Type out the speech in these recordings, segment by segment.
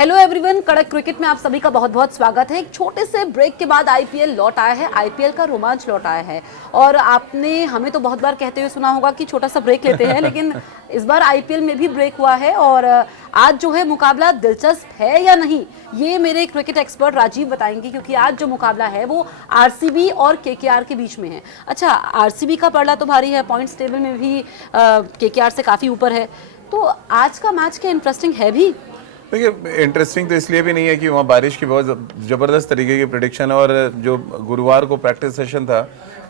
Hello everyone, कड़क cricket में आप सभी का बहुत बहुत स्वागत है। एक छोटे से ब्रेक के बाद आईपीएल लौट आया है, आईपीएल का रोमांच लौट आया है। और आपने हमें तो बहुत बार कहते हुए सुना होगा कि छोटा सा ब्रेक लेते हैं, लेकिन इस बार आईपीएल में भी ब्रेक हुआ है। और आज जो है मुकाबला दिलचस्प है या नहीं, ये मेरे क्रिकेट एक्सपर्ट राजीव बताएंगे, क्योंकि आज जो मुकाबला है वो आरसीबी और केकेआर के बीच में है। अच्छा, आरसीबी का पलड़ा तो भारी है, पॉइंट्स टेबल में भी केकेआर से काफ़ी ऊपर है, तो आज का मैच क्या इंटरेस्टिंग है भी? देखिए, इंटरेस्टिंग तो इसलिए भी नहीं है कि वहाँ बारिश की बहुत ज़बरदस्त तरीके की प्रेडिक्शन है, और जो गुरुवार को प्रैक्टिस सेशन था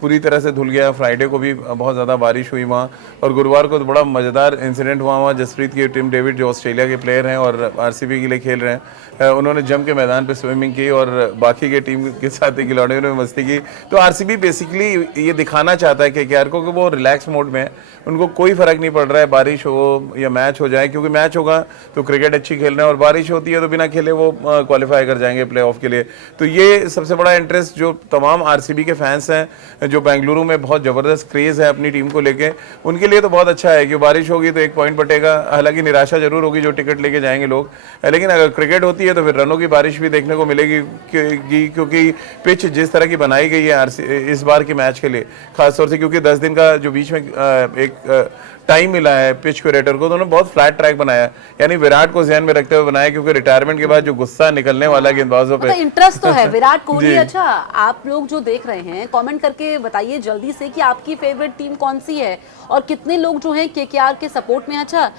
पूरी तरह से धुल गया। फ्राइडे को भी बहुत ज़्यादा बारिश हुई वहाँ, और गुरुवार को तो बड़ा मज़ेदार इंसिडेंट हुआ वहाँ। जसप्रीत की टिम डेविड जो ऑस्ट्रेलिया के प्लेयर हैं और आरसीबी के लिए खेल रहे हैं, उन्होंने जम के मैदान पे स्विमिंग की और बाकी के टीम के साथ ही खिलाड़ियों ने मस्ती की। तो आरसीबी बेसिकली ये दिखाना चाहता है केकेआर को कि वो रिलैक्स मोड में है, उनको कोई फ़र्क नहीं पड़ रहा है बारिश हो या मैच हो जाए, क्योंकि मैच होगा तो क्रिकेट अच्छी खेल रहे हैं और बारिश होती है तो बिना खेले वो क्वालिफाई कर जाएंगे प्लेऑफ के लिए। तो ये सबसे बड़ा इंटरेस्ट जो तमाम आरसीबी के फैंस हैं, जो बेंगलुरु में बहुत ज़बरदस्त क्रेज़ है अपनी टीम को लेके, उनके लिए तो बहुत अच्छा है कि बारिश होगी तो एक पॉइंट बटेगा। हालांकि निराशा जरूर होगी जो टिकट लेके जाएंगे लोग, लेकिन अगर क्रिकेट होती है तो फिर रनों की बारिश भी देखने को मिलेगी, क्योंकि पिच जिस तरह की बनाई गई है इस बार के मैच के लिए, खासतौर से क्योंकि 10 दिन का जो बीच में एक टाइम मिला है पिच क्यूरेटर को, तो उन्होंने बहुत फ्लैट ट्रैक बनाया, यानी विराट को ध्यान में रखते हुए बनाया, क्योंकि रिटायरमेंट के बाद जो गुस्सा निकलने वाला गेंदबाजों पे इंटरेस्ट तो है विराट कोहली। अच्छा, आप लोग जो देख रहे हैं कमेंट करके बताइए जल्दी से कि आपकी फेवरेट टीम कौन सी है और कितने लोग जो हैं केकेआर के सपोर्ट में। अच्छा,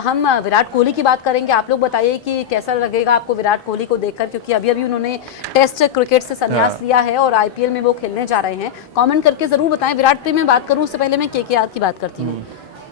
हम विराट कोहली की बात करेंगे, आप लोग बताइए कि कैसा लगेगा आपको विराट कोहली को देखकर, क्योंकि अभी अभी उन्होंने टेस्ट क्रिकेट से संन्यास लिया है और आईपीएल में वो खेलने जा रहे हैं। कमेंट करके जरूर बताएं। विराट पे मैं बात करूं उससे पहले मैं केकेआर की बात करती हूँ।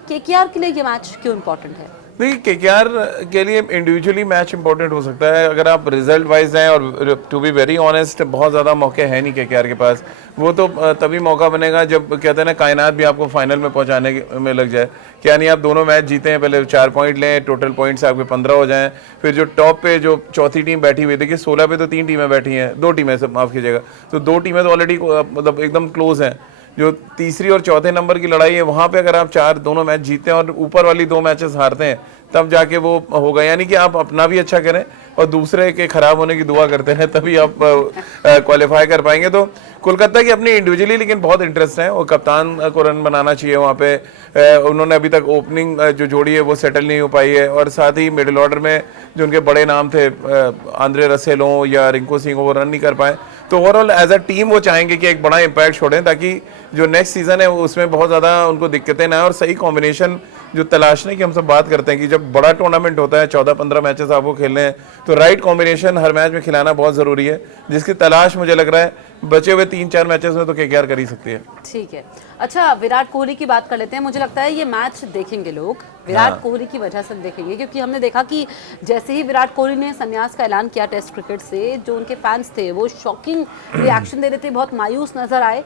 केकेआर के लिए ये मैच क्यों इंपॉर्टेंट है? देखिए, केकेआर के लिए इंडिविजुअली मैच इंपॉर्टेंट हो सकता है अगर आप रिजल्ट वाइज हैं, और टू बी वेरी ऑनेस्ट बहुत ज़्यादा मौके हैं नहीं केकेआर के पास। वो तो तभी मौका बनेगा जब कहते हैं ना कायनात भी आपको फाइनल में पहुंचाने में लग जाए, कि यानी आप दोनों मैच जीते हैं, पहले 4 पॉइंट लें, टोटल पॉइंट्स आपके 15 हो जाएं, फिर जो टॉप पे जो चौथी टीम बैठी हुई, देखिए 16 पे तो 3 टीमें बैठी हैं, 2 टीमें सब माफ़ कीजिएगा, तो 2 टीमें तो ऑलरेडी मतलब एकदम क्लोज हैं। जो तीसरी और चौथे नंबर की लड़ाई है वहाँ पे अगर आप दोनों मैच जीते हैं और ऊपर वाली 2 मैचेस हारते हैं, तब जाके वो होगा। यानी कि आप अपना भी अच्छा करें और दूसरे के खराब होने की दुआ करते हैं, तभी आप क्वालिफाई कर पाएंगे। तो कोलकाता की अपनी इंडिविजुअली लेकिन बहुत इंटरेस्ट है, और कप्तान को रन बनाना चाहिए वहाँ पे। उन्होंने अभी तक ओपनिंग जो जोड़ी है वो सेटल नहीं हो पाई है, और साथ ही मिडिल ऑर्डर में जो उनके बड़े नाम थे आंद्रे रसेल हो या रिंकू सिंह हो, वो रन नहीं कर पाए। तो ओवरऑल एज अ टीम वो चाहेंगे कि एक बड़ा इम्पैक्ट छोड़ें, ताकि जो नेक्स्ट सीजन है उसमें बहुत ज़्यादा उनको दिक्कतें ना आए, और सही कॉम्बिनेशन जो तलाशने की हम सब बात करते हैं कि जब बड़ा टूर्नामेंट होता है 14-15 मैचेस आपको खेलने हैं, तो राइट कॉम्बिनेशन हर मैच में खिलाना बहुत ज़रूरी है, जिसकी तलाश मुझे लग रहा है बचे हुए 3-4 मैचेस में तो केकेआर कर ही सकती है। ठीक है। अच्छा, विराट कोहली की बात कर लेते हैं। मुझे लगता है ये मैच देखेंगे लोग विराट कोहली की वजह से देखेंगे, क्योंकि हमने देखा कि जैसे ही विराट कोहली ने संन्यास का ऐलान किया टेस्ट क्रिकेट से, जो उनके फैंस थे वो शॉकिंग रिएक्शन दे रहे थे, बहुत मायूस नजर आए।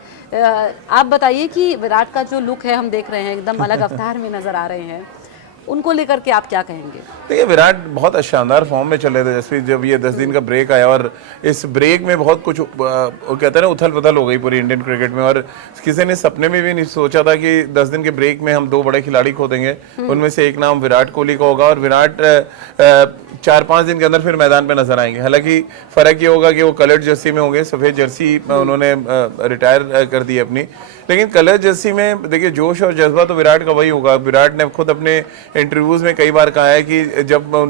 आप बताइए कि विराट का जो लुक है हम देख रहे हैं एकदम अलग अवतार में नजर आ रहे हैं, उनको लेकर के आप क्या कहेंगे? देखिए, विराट बहुत शानदार फॉर्म में चल रहे थे जैसे जब ये 10 दिन का ब्रेक आया, और इस ब्रेक में बहुत कुछ कहते हैं ना उथल पुथल हो गई पूरी इंडियन क्रिकेट में, और किसी ने सपने में भी नहीं सोचा था कि 10 दिन के ब्रेक में हम 2 बड़े खिलाड़ी खो देंगे। उनमें से एक नाम विराट कोहली का होगा, और विराट 4-5 दिन के अंदर फिर मैदान पे नजर आएंगे। हालांकि फ़र्क ये होगा कि वो कलर्ड जर्सी में होंगे, सफ़ेद जर्सी उन्होंने रिटायर कर दी अपनी, लेकिन कलर जर्सी में देखिए जोश और जज्बा तो विराट का वही होगा। विराट ने खुद अपने इंटरव्यूज़ में कई बार कहा है कि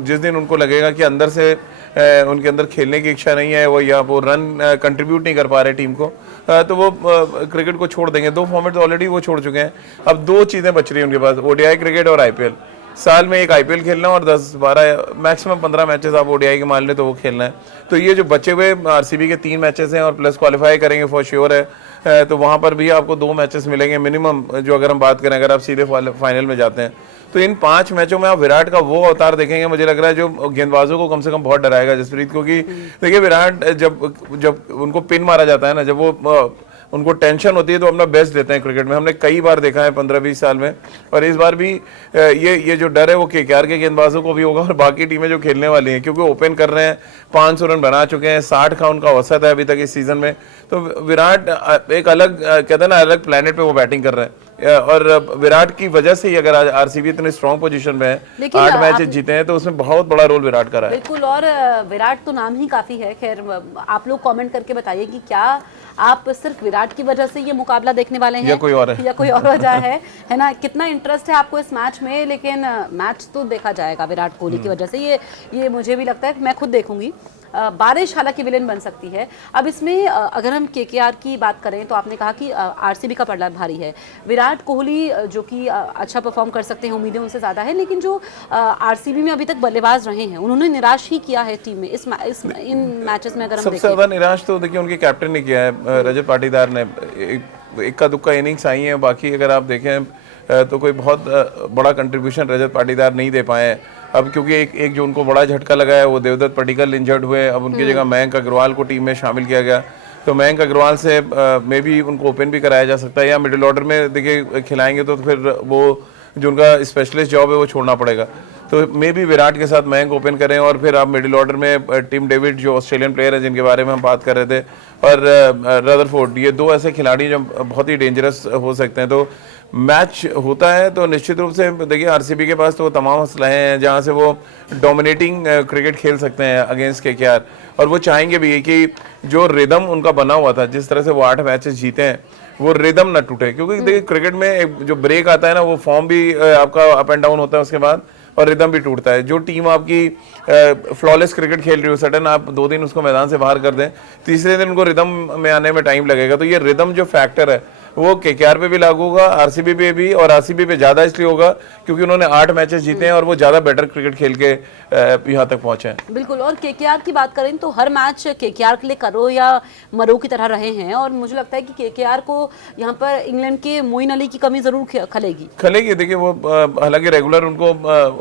जिस दिन उनको लगेगा कि अंदर से उनके अंदर खेलने की इच्छा नहीं है, वो या वो रन कंट्रीब्यूट नहीं कर पा रहे टीम को, तो वो क्रिकेट को छोड़ देंगे। 2 फॉर्मेट ऑलरेडी वो छोड़ चुके हैं, अब 2 चीज़ें बच रही हैं उनके पास, ओडीआई क्रिकेट और आईपीएल। साल में एक आईपीएल खेलना और 10-12 मैक्सिमम 15 मैचेस आप ओडीआई के मान लें तो वो खेलना है। तो ये जो बचे हुए आरसीबी के 3 मैचेस हैं और प्लस क्वालिफाई करेंगे फॉर श्योर है, तो वहाँ पर भी आपको 2 मैचेस मिलेंगे मिनिमम, जो अगर हम बात करें अगर आप सीधे फाइनल में जाते हैं। तो इन 5 मैचों में आप विराट का वो अवतार देखेंगे, मुझे लग रहा है जो गेंदबाजों को कम से कम बहुत डराएगा जसप्रीत, क्योंकि देखिए विराट जब उनको पिन मारा जाता है ना, जब वो उनको टेंशन होती है तो अपना बेस्ट देते हैं क्रिकेट में। हमने कई बार देखा है 15-20 साल में, और इस बार भी ये जो डर है वो केकेआर के गेंदबाजों को भी होगा और बाकी टीमें जो खेलने वाली हैं, क्योंकि ओपन कर रहे हैं, 500 रन बना चुके हैं, 60 का उनका औसत है अभी तक इस सीजन में। तो विराट एक अलग कहते हैं ना अलग प्लेनेट पे वो बैटिंग कर रहे हैं। और विराट की वजह से ही अगर आज आरसीबी इतने स्ट्रॉन्ग पोजीशन में है, लेकिन 8 मैचेस जीते हैं, तो उसमें बहुत बड़ा रोल विराट का रहा है। बिल्कुल। और विराट तो नाम ही काफी है। खैर आप लोग कमेंट करके बताइए कि क्या आप सिर्फ विराट की वजह से ये मुकाबला देखने वाले हैं या कोई और है, या कोई और वजह है ना? कितना इंटरेस्ट है आपको इस मैच में? लेकिन मैच तो देखा जाएगा विराट कोहली की वजह से। ये मुझे भी लगता है कि मैं खुद देखूंगी। बारिश हालांकि विलेन बन सकती है। अब इसमें अगर हम केकेआर की बात करें तो आपने कहा कि आरसीबी का पलड़ा भारी है। विराट कोहली जो कि अच्छा परफॉर्म कर सकते हैं, उम्मीदें उनसे ज़्यादा है, लेकिन जो आरसीबी में अभी तक बल्लेबाज रहे हैं उन्होंने निराश ही किया है टीम में इन मैचेस में। अगर हम सबसे ज्यादा निराश तो देखिए उनके कैप्टन ने किया है, रजत पाटीदार ने। इक्का दुक्का इनिंग्स आई हैं, बाकी अगर आप देखें तो कोई बहुत बड़ा कंट्रीब्यूशन रजत पाटीदार नहीं दे पाए हैं। अब क्योंकि एक जो उनको बड़ा झटका लगा है वो देवदत्त पडिक्कल इंजर्ड हुए, अब उनकी जगह मयंक अग्रवाल को टीम में शामिल किया गया। तो मयंक अग्रवाल से मे भी उनको ओपन भी कराया जा सकता है, या मिडिल ऑर्डर में देखिए खिलाएंगे तो फिर वो जो उनका स्पेशलिस्ट जॉब है वो छोड़ना पड़ेगा। तो मे भी विराट के साथ मयंक ओपन करें, और फिर आप मिडिल ऑर्डर में टिम डेविड जो ऑस्ट्रेलियन प्लेयर है जिनके बारे में हम बात कर रहे थे, और रदरफोर्ड, ये दो ऐसे खिलाड़ी जो बहुत ही डेंजरस हो सकते हैं। तो मैच होता है तो निश्चित रूप से देखिए आरसीबी के पास तो तमाम असलाहें हैं जहां से वो डोमिनेटिंग क्रिकेट खेल सकते हैं अगेंस्ट केकेआर, और वो चाहेंगे भी कि जो रिदम उनका बना हुआ था, जिस तरह से वो 8 मैचेस जीते हैं, वो रिदम ना टूटे। क्योंकि देखिए क्रिकेट में एक जो ब्रेक आता है ना, वो फॉर्म भी आपका अप एंड डाउन होता है उसके बाद, और रिदम भी टूटता है। जो टीम आपकी फ्लॉलेस क्रिकेट खेल रही हो, सडन आप 2 दिन उसको मैदान से बाहर कर दें, तीसरे दिन उनको रिदम में आने में टाइम लगेगा। तो ये रिदम जो फैक्टर है वो केकेआर पे भी लागू होगा, आरसीबी पे भी, और आरसीबी पे ज्यादा इसलिए होगा क्योंकि उन्होंने 8 मैचेस जीते हैं और वो ज्यादा बेटर क्रिकेट खेल के यहाँ तक पहुंचे हैं। बिल्कुल। और केकेआर की बात करें तो हर मैच केकेआर के लिए करो या मरो की तरह रहे हैं, और मुझे लगता है कि केकेआर को यहाँ पर इंग्लैंड के मोइन अली की कमी जरूर खलेगी। देखिए वो हालांकि रेगुलर उनको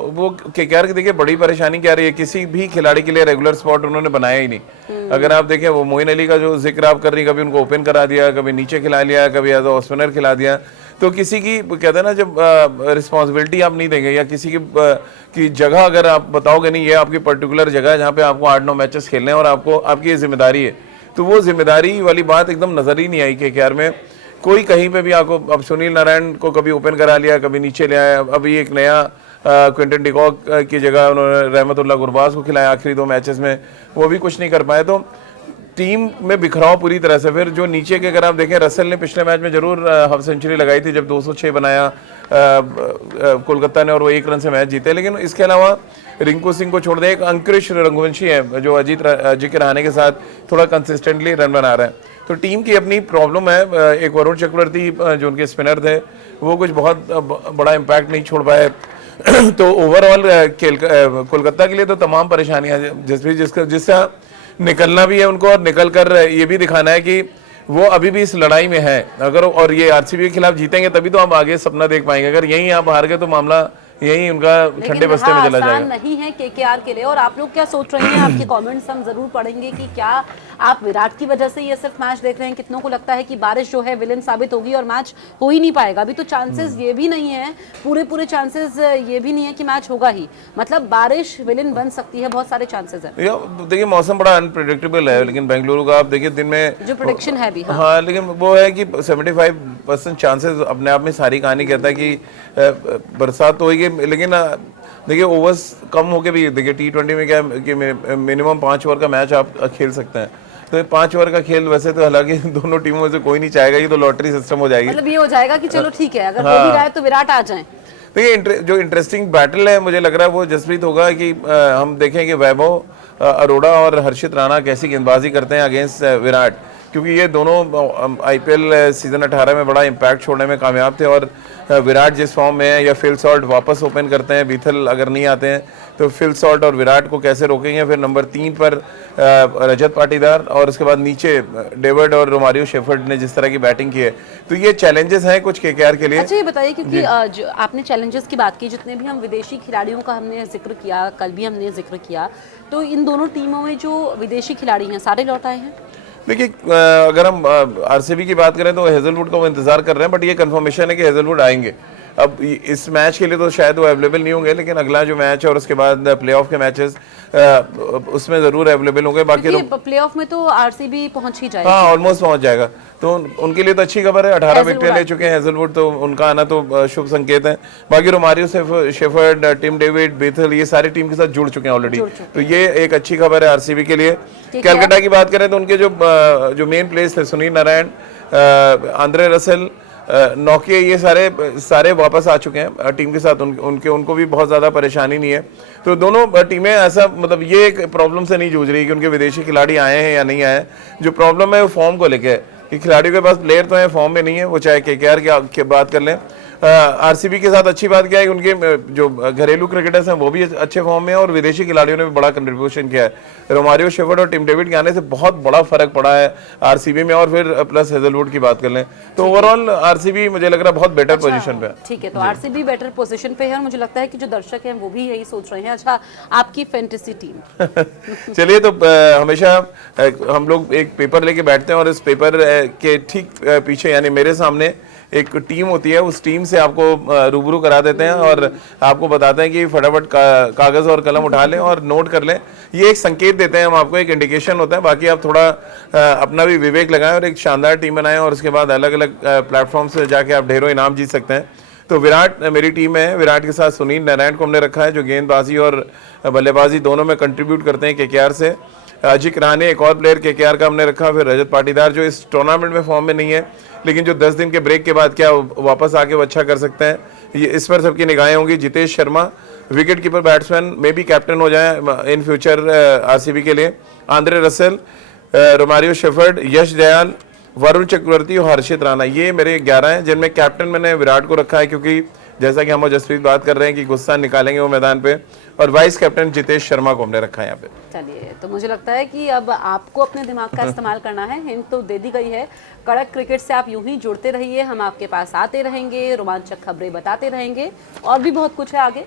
वो केकेआर की देखिए बड़ी परेशानी क्या रही है, किसी भी खिलाड़ी के लिए रेगुलर स्पॉट उन्होंने बनाया ही नहीं। अगर आप देखें वो मोइन अली का जो जिक्र आप कर रही, कभी उनको ओपन करा दिया, कभी नीचे खिला लिया, कभी एज अ स्पिनर खिला दिया। तो किसी की कहते हैं ना, जब रिस्पॉन्सिबिलिटी आप नहीं देंगे या किसी की जगह अगर आप बताओगे नहीं, ये आपकी पर्टिकुलर जगह है जहाँ पे आपको 8-9 मैचेस खेलने हैं और आपको आपकी ये जिम्मेदारी है, तो वो जिम्मेदारी वाली बात एकदम नजर ही नहीं आई केकेआर में। कोई कहीं पे भी आपको, अब सुनील नारायण को कभी ओपन करा लिया, कभी नीचे ले आया, अभी एक नया क्विंटन डिकॉक की जगह उन्होंने रहमतुल्लाह गुरबाज को खिलाया आखिरी 2 मैचेस में, वो भी कुछ नहीं कर पाए। तो टीम में बिखराव पूरी तरह से। फिर जो नीचे के अगर आप देखें, रसल ने पिछले मैच में जरूर हाफ सेंचुरी लगाई थी जब 206 बनाया कोलकाता ने, और वो 1 रन से मैच जीते। लेकिन इसके अलावा रिंकू सिंह को छोड़ दे, एक अंकुरिश रघुवंशी है जो अजीत के रहाणे के साथ थोड़ा कंसिस्टेंटली रन बना रहे हैं। तो टीम की अपनी प्रॉब्लम है। एक वरुण चक्रवर्ती जो उनके स्पिनर थे, वो कुछ बहुत बड़ा इम्पैक्ट नहीं छोड़ पाए। तो ओवरऑल कोलकाता के लिए तो तमाम परेशानियां, जिससे निकलना भी है उनको, और निकल कर ये भी दिखाना है कि वो अभी भी इस लड़ाई में है। अगर और ये आरसीबी के खिलाफ जीतेंगे तभी तो आप आगे सपना देख पाएंगे। अगर यहीं आप हार गए तो मामला यही उनका ठंडे बस्ते में चला जाएगा। नहीं है केकेआर के लिए। और आप लोग क्या सोच रहे हैं, आपके कमेंट्स हम जरूर पढ़ेंगे कि क्या आप विराट की वजह से ये सिर्फ मैच देख रहे हैं? कितनों को लगता है कि बारिश जो है विलेन साबित होगी और मैच हो ही नहीं पाएगा? अभी तो चांसेस ये भी नहीं है, पूरे चांसेस ये भी नहीं है कि मैच होगा ही। मतलब बारिश विलेन बन सकती है, बहुत सारे चांसेस है। देखिए मौसम बड़ा अनप्रेडिक्टेबल है, लेकिन बेंगलुरु का आप देखिए दिन में जो प्रेडिक्शन है भी, हाँ, लेकिन वो है कि 75% चांसेस अपने आप में सारी कहानी कहता है कि बरसात तो होगी। लेकिन देखिए ओवर्स कम होके भी, देखिए T20 में क्या है कि मिनिमम 5 ओवर का मैच आप खेल सकते हैं। तो 5 ओवर का खेल वैसे तो हालांकि दोनों टीमों में से कोई नहीं चाहेगा, ये तो लॉटरी सिस्टम हो जाएगी। मतलब ये हो जाएगा कि चलो ठीक है, अगर हो भी रहा है तो विराट आ जाए। देखिए जो इंटरेस्टिंग बैटल है मुझे लग रहा है वो जसप्रीत होगा कि हम देखें कि वैभव अरोड़ा और हर्षित राणा कैसी गेंदबाजी करते हैं अगेंस्ट विराट, क्योंकि ये दोनों आईपीएल सीजन 18 में बड़ा इम्पैक्ट छोड़ने में कामयाब थे। और विराट जिस फॉर्म में है, या फिल सॉल्ट वापस ओपन करते हैं, बीथल अगर नहीं आते हैं, तो फिल सॉल्ट और विराट को कैसे रोकेंगे। फिर नंबर 3 पर रजत पाटीदार, और उसके बाद नीचे डेविड और रोमारियो शेफर्ड ने जिस तरह की बैटिंग की है, तो ये चैलेंजेस हैं कुछ केकेआर के लिए। अच्छा ये बताइए, क्योंकि आपने चैलेंजेस की बात की, जितने भी हम विदेशी खिलाड़ियों का हमने जिक्र किया, कल भी हमने जिक्र किया, तो इन दोनों टीमों में जो विदेशी खिलाड़ी हैं सारे लौट आए हैं। देखिए अगर हम आरसीबी की बात करें तो हेजलवुड का वो इंतजार कर रहे हैं, बट ये कंफर्मेशन है कि हेजलवुड आएंगे। अब इस मैच के लिए तो शायद वो अवेलेबल नहीं होंगे, लेकिन अगला जो मैच है और उसके बाद प्लेऑफ के मैचेस, उसमें जरूर अवेलेबल होंगे। बाकी प्लेऑफ में तो आरसीबी पहुंच ही जाएगी। हाँ, ऑलमोस्ट पहुंच जाएगा, तो उनके लिए तो अच्छी खबर है। 18 विकेट ले चुके हैं हेजलवुड, तो उनका आना तो शुभ संकेत है। बाकी रोमारियो शेफर्ड, टिम डेविड, बेथल, ये सारी टीम के साथ जुड़ चुके हैं ऑलरेडी, तो ये एक अच्छी खबर है आरसीबी के लिए। कलकत्ता की बात करें तो उनके जो मेन प्लेयर्स थे, Sunil Narayan, Andre Russell, Nokia, ये सारे वापस आ चुके हैं टीम के साथ। उनको भी बहुत ज़्यादा परेशानी नहीं है। तो दोनों टीमें ऐसा, मतलब ये एक प्रॉब्लम से नहीं जूझ रही कि उनके विदेशी खिलाड़ी आए हैं या नहीं आए। जो प्रॉब्लम है वो फॉर्म को लेकर है कि खिलाड़ियों के पास प्लेयर तो हैं, फॉर्म में नहीं है। वो चाहे केकेआर की बात कर लें, आरसीबी के साथ अच्छी बात क्या है कि उनके जो घरेलू क्रिकेटर्स हैं वो भी अच्छे फॉर्म में है, और विदेशी खिलाड़ियों ने भी बड़ा कंट्रीब्यूशन किया है। रोमारियो शेफर्ड और टिम डेविड के आने से बहुत बड़ा फर्क पड़ा है आरसीबी में। और फिर प्लस हेजलवुड की बात कर लें तो ओवरऑल आरसीबी मुझे लग रहा है बहुत बेटर पोजीशन पे है। ठीक है, तो आरसीबी बेटर पोजीशन पे है, और मुझे लगता है कि जो दर्शक हैं वो भी यही सोच रहे हैं। अच्छा, आपकी फैंटेसी टीम चलिए, तो हमेशा हम लोग एक पेपर लेके बैठते हैं, और इस पेपर के ठीक पीछे यानी मेरे सामने एक टीम होती है। उस टीम से आपको रूबरू करा देते हैं और आपको बताते हैं कि फटाफट कागज और कलम उठा लें और नोट कर लें। ये एक संकेत देते हैं हम आपको, एक इंडिकेशन होता है। बाकी आप थोड़ा अपना भी विवेक लगाएं और एक शानदार टीम बनाएं, और उसके बाद अलग अलग प्लेटफॉर्म से जाके आप ढेरों इनाम जीत सकते हैं। तो विराट मेरी टीम है। विराट के साथ सुनील नारायण को हमने रखा है, जो गेंदबाजी और बल्लेबाजी दोनों में कंट्रीब्यूट करते हैं केकेआर से। अजिक राणे एक और प्लेयर केकेआर का हमने रखा। फिर रजत पाटीदार, जो इस टूर्नामेंट में फॉर्म में नहीं है, लेकिन जो 10 दिन के ब्रेक के बाद क्या वापस आके वो अच्छा कर सकते हैं, ये इस पर सबकी निगाहें होंगी। Jitesh Sharma wicket keeper batsman, में भी कैप्टन हो जाए इन फ्यूचर आरसीबी के लिए। आंद्रे रसेल, रोमारियो शेफर्ड, यश दयाल, वरुण चक्रवर्ती और हर्षित राणा, ये मेरे 11 हैं, जिनमें कैप्टन मैंने विराट को रखा है, क्योंकि जैसा कि हम और जसप्रीत बात कर रहे हैं कि गुस्सा निकालेंगे वो मैदान पे। और वाइस कैप्टन जितेश शर्मा को हमने रखा है यहाँ पे। चलिए, तो मुझे लगता है कि अब आपको अपने दिमाग का इस्तेमाल करना है। हिंट तो दे दी गई है। कड़क क्रिकेट से आप यूं ही जुड़ते रहिए, हम आपके पास आते रहेंगे, रोमांचक खबरें बताते रहेंगे, और भी बहुत कुछ है आगे।